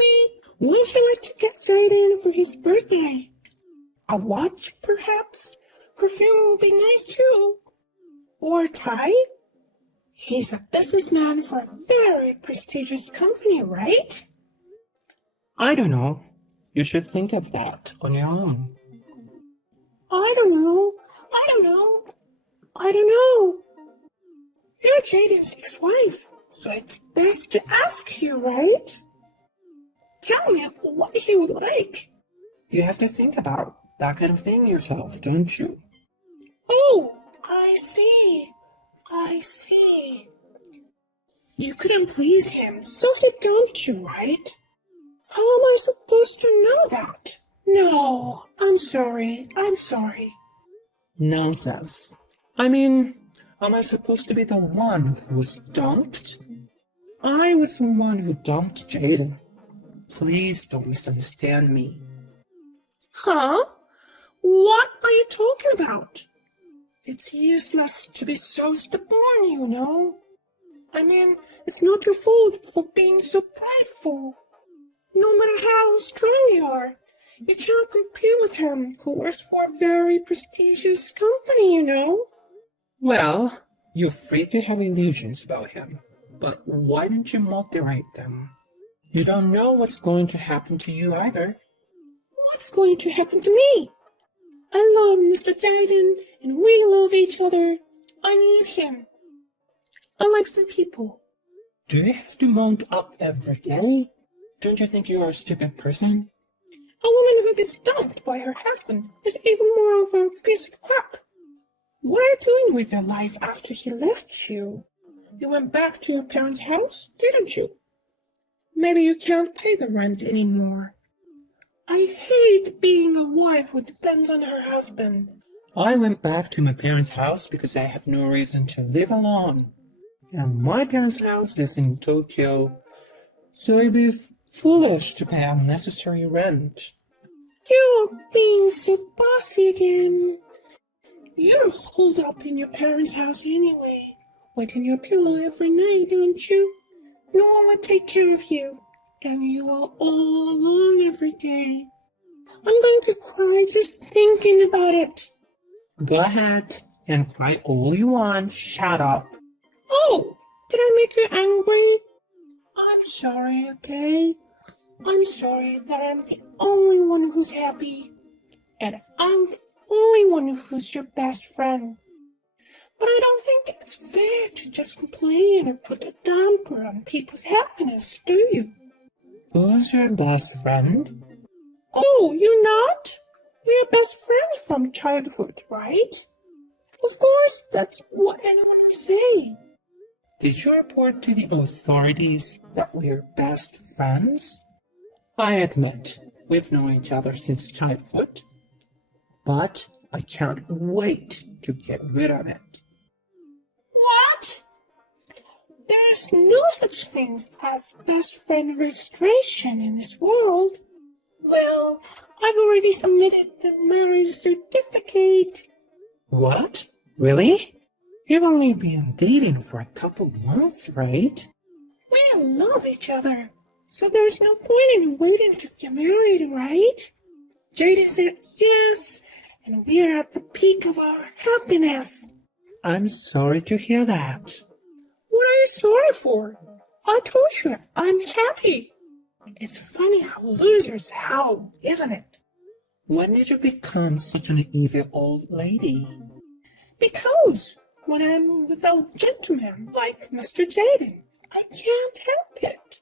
Naomi, what would you like to get Jaden for his birthday? A watch, perhaps? Perfume would be nice too. Or a tie? He's a businessman for a very prestigious company, right? I don't know. You should think of that on your own. I don't know. I don't know. You're Jaden's ex-wife, so it's best to ask you, right? Tell me what he would like. You have to think about that kind of thing yourself, don't you? Oh, I see. I see. You couldn't please him, so he dumped you, right? How am I supposed to know that? No, I'm sorry. Nonsense. I mean, am I supposed to be the one who was dumped? I was the one who dumped Jaden. Please don't misunderstand me. Huh? What are you talking about? It's useless to be so stubborn, you know. I mean, it's not your fault for being so prideful. No matter how strong you are, you can't compete with him who works for a very prestigious company, you know. Well, you're free to have illusions about him, but why don't you moderate them? You don't know what's going to happen to you either. What's going to happen to me? I love Mr. Jaden, and we love each other. I need him. Unlike some people. Do you have to mount up every day? Don't you think you are a stupid person? A woman who gets dumped by her husband is even more of a piece of crap. What are you doing with your life after he left you? You went back to your parents' house, didn't you? Maybe you can't pay the rent anymore. I hate being a wife who depends on her husband. I went back to my parents' house because I had no reason to live alone. And my parents' house is in Tokyo, so it'd be foolish to pay unnecessary rent. You're being so bossy again. You're holed up in your parents' house anyway, wetting your pillow every night, don't you? No one will take care of you, and you are all alone every day. I'm going to cry just thinking about it. Go ahead and cry all you want. Shut up. Oh, did I make you angry? I'm sorry, okay? I'm sorry that I'm the only one who's happy. And I'm the only one who's your best friend. But I don't think it's fair to just complain or put a damper on people's happiness, do you? Who's your best friend? Oh, you're not? We're best friends from childhood, right? Of course, that's what anyone would say. Did you report to the authorities that we're best friends? I admit, we've known each other since childhood, but I can't wait to get rid of it. What? There's no such thing as best friend registration in this world. Well, I've already submitted the marriage certificate. What? Really? You've only been dating for a couple months, right? We love each other, so there's no point in waiting to get married, right? Jaden said yes, and we're at the peak of our happiness. I'm sorry to hear that. What are you sorry for? I told you I'm happy. It's funny how losers howl, isn't it? When did you become such an evil old lady? Because when I'm with a gentleman like Mr. Jaden, I can't help it.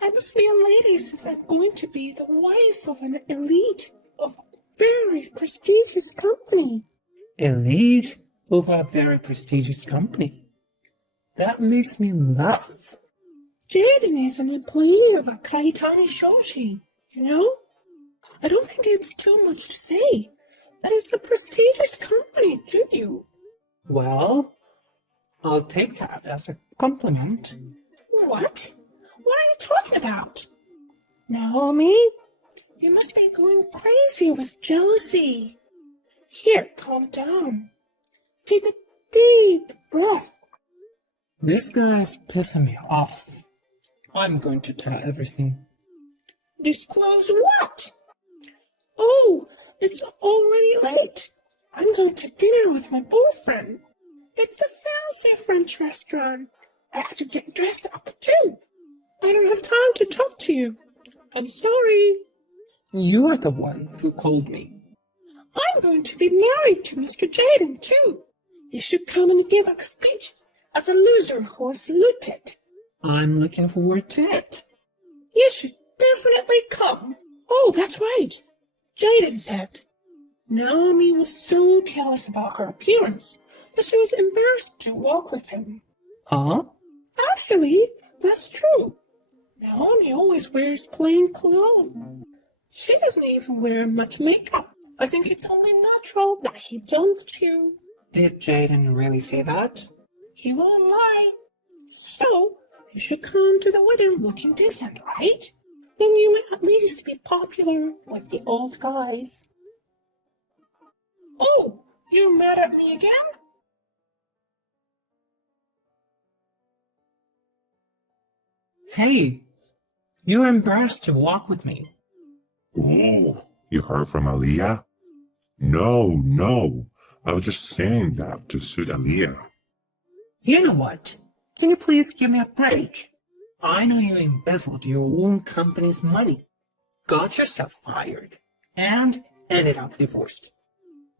I must be a lady since I'm going to be the wife of an elite of a very prestigious company. Elite of a very prestigious company. That makes me laugh. Jaden is an employee of a Kaitani Shoshi, you know? I don't think it's too much to say that it's a prestigious company, do you? Well, I'll take that as a compliment. What? What are you talking about? Naomi, you must be going crazy with jealousy. Here, calm down. Take a deep breath. This guy's pissing me off. I'm going to tell everything Disclose what? Oh, it's already late. I'm going to dinner with my boyfriend. It's a fancy French restaurant. I have to get dressed up too. I don't have time to talk to you. I'm sorry. You're the one who called me. I'm going to be married to Mr. Jaden too. You should come and give a speech as a loser who was looted. I'm looking forward to it. You should definitely come. Oh, that's right. Jaden said Naomi was so careless about her appearance that she was embarrassed to walk with him. Huh? Actually, that's true. Naomi always wears plain clothes. She doesn't even wear much makeup. I think it's only natural that he dumped you. Did Jaden really say that? He won't lie. So, you should come to the wedding looking decent, right? Then you might at least be popular with the old guys. Oh, you're mad at me again? Hey, you're embarrassed to walk with me. Oh, you heard from Aaliyah? No. I was just saying that to suit Aaliyah. You know what? Can you please give me a break? I know you embezzled your own company's money, got yourself fired, and ended up divorced.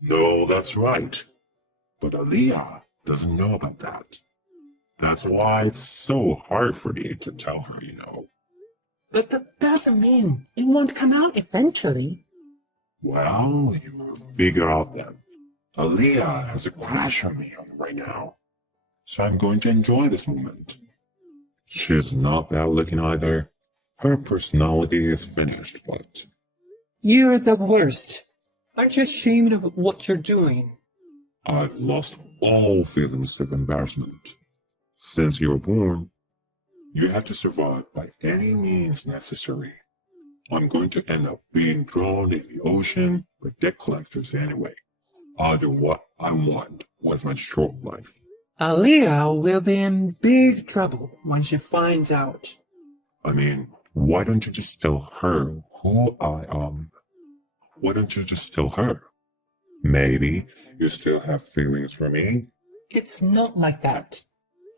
No, that's right. But Aaliyah doesn't know about that. That's why it's so hard for me to tell her. But that doesn't mean it won't come out eventually. Well, you will figure out that Aaliyah has a crush on me right now. So I'm going to enjoy this moment. She's not bad looking either. Her personality is finished, but You're the worst. Aren't you ashamed of what you're doing? I've lost all feelings of embarrassment. Since you were born, you have to survive by any means necessary. I'm going to end up being drawn in the ocean with debt collectors anyway. I'll do what I want with my short life. Aaliyah will be in big trouble when she finds out. I mean, why don't you just tell her who I am? Why don't you just tell her? Maybe you still have feelings for me? It's not like that.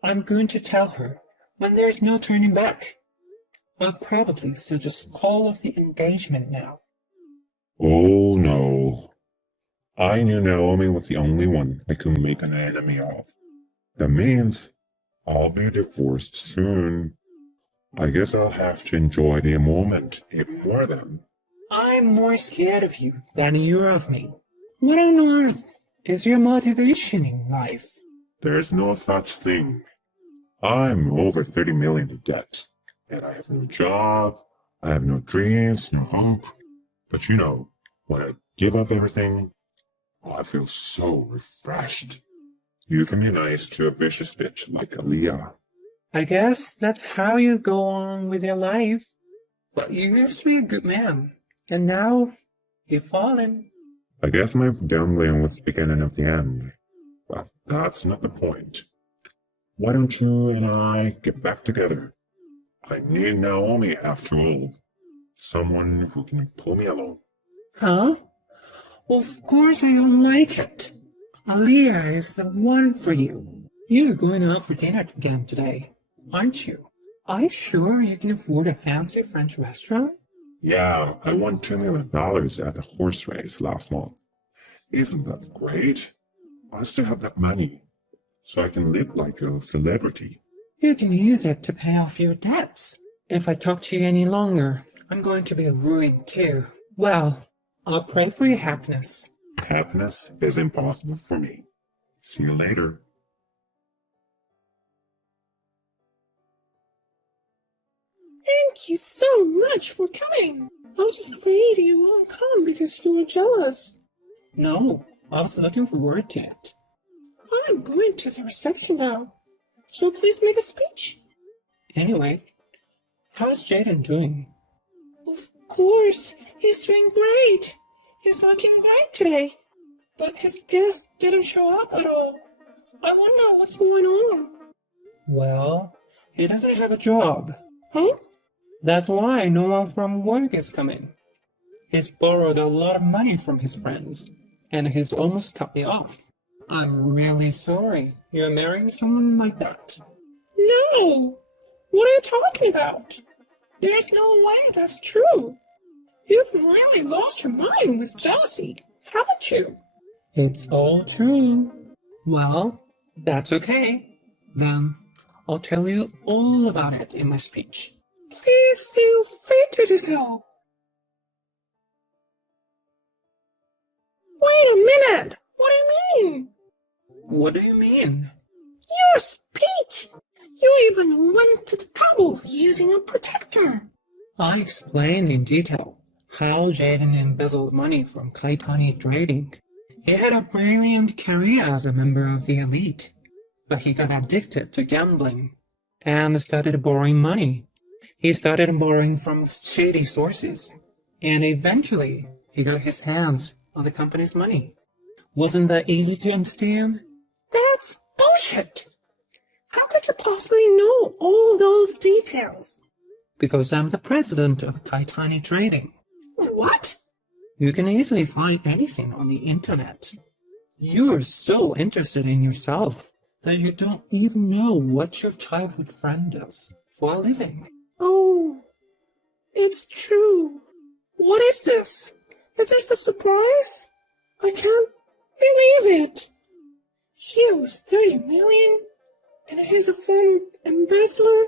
I'm going to tell her when there's no turning back. I'll probably still just call off the engagement now. Oh no. I knew Naomi was the only one I could make an enemy of. That means I'll be divorced soon. I guess I'll have to enjoy the moment even more then. I'm more scared of you than you're of me. What on earth is your motivation in life? There's no such thing. I'm over 30 million in debt, and I have no job, I have no dreams, no hope. But when I give up everything, I feel so refreshed. You can be nice to a vicious bitch like Aaliyah. I guess that's how you go on with your life. But you used to be a good man, and now you've fallen. I guess my gambling was the beginning of the end. But that's not the point. Why don't you and I get back together? I need Naomi after all. Someone who can pull me along. Huh? Of course I don't like it. Aaliyah is the one for you. You're going out for dinner again today, aren't you? Are you sure you can afford a fancy French restaurant? Yeah, I won $2 million at a horse race last month. Isn't that great? I still have that money, so I can live like a celebrity. You can use it to pay off your debts. If I talk to you any longer, I'm going to be ruined too. Well, I'll pray for your happiness. Happiness is impossible for me. See you later. Thank you so much for coming. I was afraid you wouldn't come because you were jealous. No, I was looking forward to it. I'm going to the reception now, so please make a speech. Anyway, how's Jaden doing? Of course, he's doing great. He's looking great today. But his guest didn't show up at all. I wonder what's going on. Well, he doesn't have a job. Huh? That's why no one from work is coming. He's borrowed a lot of money from his friends, and he's almost cut me off. I'm really sorry you're marrying someone like that. No! What are you talking about? There's no way that's true. You've really lost your mind with jealousy, haven't you? It's all true. Well, that's okay. Then I'll tell you all about it in my speech. Please feel free to do so. Wait a minute! What do you mean? What do you mean? Your speech! You even went to the trouble of using a protector. I explained in detail how Jaden embezzled money from Kaitani Trading. He had a brilliant career as a member of the elite, but he got addicted to gambling and started borrowing money. He started borrowing from shady sources, and eventually he got his hands on the company's money. Wasn't that easy to understand? That's bullshit! How could you possibly know all those details? Because I'm the president of Kaitani Trading. What? You can easily find anything on the internet. You're so interested in yourself that you don't even know what your childhood friend does for a living. Oh, it's true. What is this? Is this a surprise? I can't believe it. He owes 30 million and he's a former embezzler.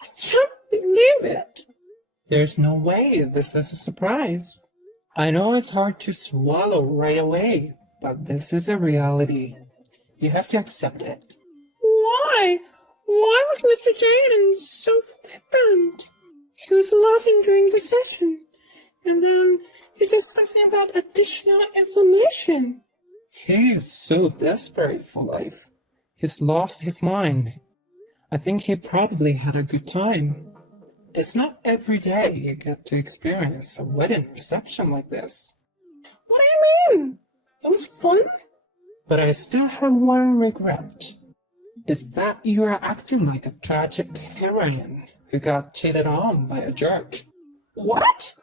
I can't believe it. There's no way this is a surprise. I know it's hard to swallow right away, but this is a reality. You have to accept it. Why? Why was Mr. Jaden so flippant? He was laughing during the session, and then he said something about additional information. He is so desperate for life. He's lost his mind. I think he probably had a good time. It's not every day you get to experience a wedding reception like this. What do you mean? It was fun? But I still have one regret. Is that you are acting like a tragic heroine who got cheated on by a jerk. What?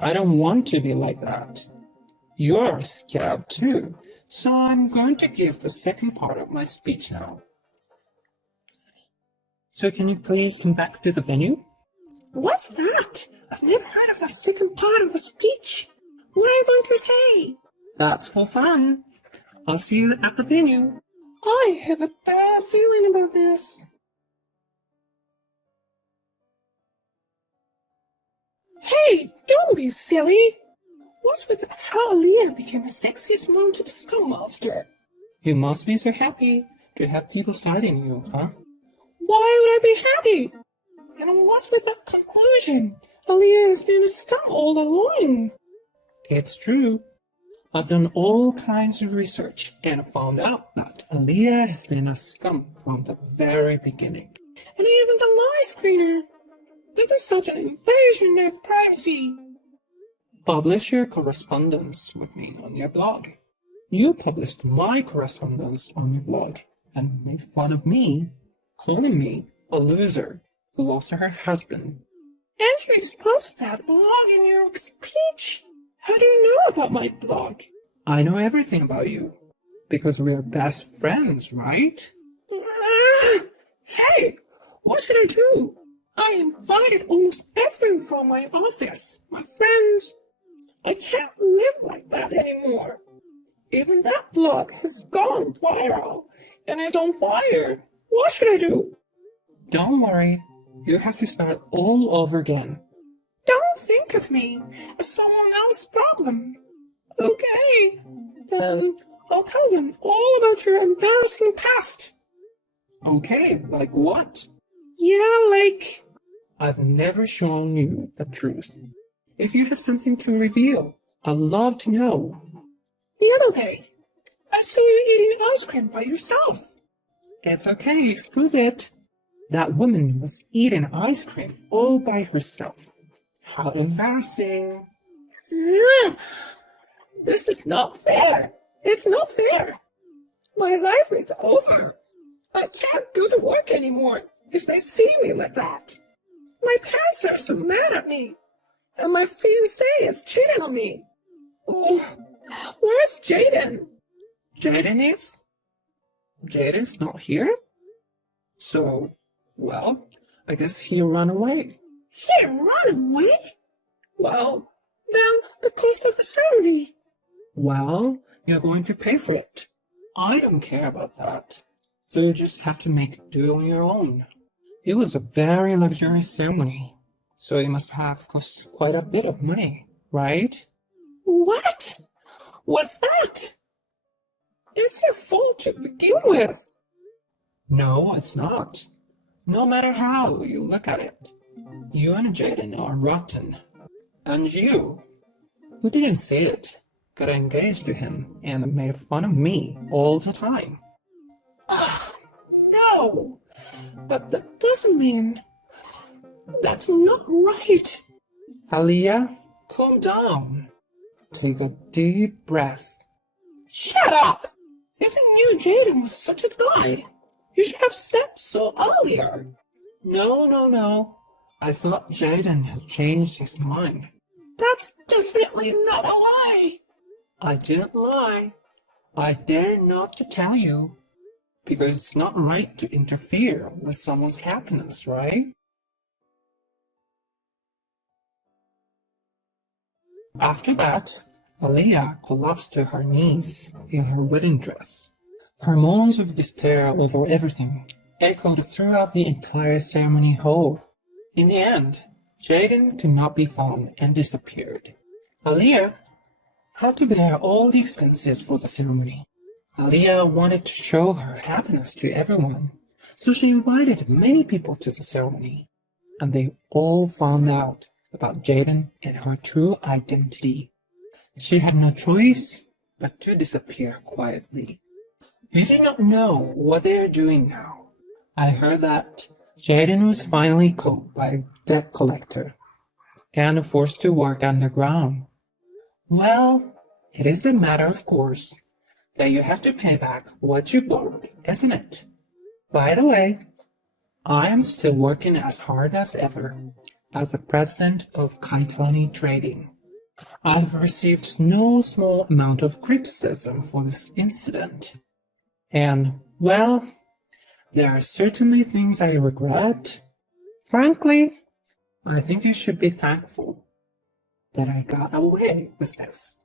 I don't want to be like that. You're scared too, so I'm going to give the second part of my speech now. So can you please come back to the venue? What's that? I've never heard of a second part of a speech. What are you going to say? That's for fun. I'll see you at the venue. I have a bad feeling about this. Hey, don't be silly. What's with how Aaliyah became the sexiest mounted scum monster? You must be so happy to have people studying you, huh? Why would I be happy? And what's with that conclusion? Aaliyah has been a scum all along. It's true. I've done all kinds of research and found out that Aaliyah has been a scum from the very beginning. And even the lie screener. This is such an invasion of privacy. Publish your correspondence with me on your blog. You published my correspondence on your blog and made fun of me, calling me a loser who lost her husband. And you exposed that blog in your speech. How do you know about my blog? I know everything about you, because we are best friends, right? Hey, what should I do? I invited almost everyone from my office, my friends. I can't live like that anymore. Even that blog has gone viral and is on fire. What should I do? Don't worry, you have to start all over again. Don't think of me as someone else's problem. Okay, then I'll tell them all about your embarrassing past. Okay, like what? Yeah, like... I've never shown you the truth. If you have something to reveal, I'd love to know. The other day, I saw you eating ice cream by yourself. It's okay, excuse it. That woman was eating ice cream all by herself. How embarrassing. This is not fair. It's not fair. My life is over. I can't go to work anymore if they see me like that. My My parents are so mad at me. And my fiancé is cheating on me. Oh, where's Jaden? Jaden is? Jaden's not here? So, well, I guess he ran away. He ran away? Well, then the cost of the ceremony. Well, you're going to pay for it. I don't care about that. So you just have to make do on your own. It was a very luxurious ceremony, so it must have cost quite a bit of money, right? What? What's that? It's your fault to begin with. No, it's not. No matter how you look at it, you and Jaden are rotten. And you, who didn't say it, got engaged to him and made fun of me all the time. No, but that doesn't mean... That's not right. Aliyah, calm down. Take a deep breath. Shut up! If you knew Jaden was such a guy, you should have said so earlier. No. I thought Jaden had changed his mind. That's definitely not a lie. I didn't lie. I dare not to tell you. Because it's not right to interfere with someone's happiness, right? After that, Aliyah collapsed to her knees in her wedding dress. Her moans of despair over everything echoed throughout the entire ceremony hall. In the end, Jaden could not be found and disappeared. Aliyah had to bear all the expenses for the ceremony. Aliyah wanted to show her happiness to everyone, so she invited many people to the ceremony, and they all found out about Jaden and her true identity. She had no choice but to disappear quietly. We do not know what they are doing now. I heard that Jaden was finally caught by a debt collector and forced to work underground. Well, it is a matter of course that you have to pay back what you borrowed, isn't it? By the way, I am still working as hard as ever as the president of Kaitani Trading. I've received no small amount of criticism for this incident. And, well, there are certainly things I regret. Frankly, I think you should be thankful that I got away with this.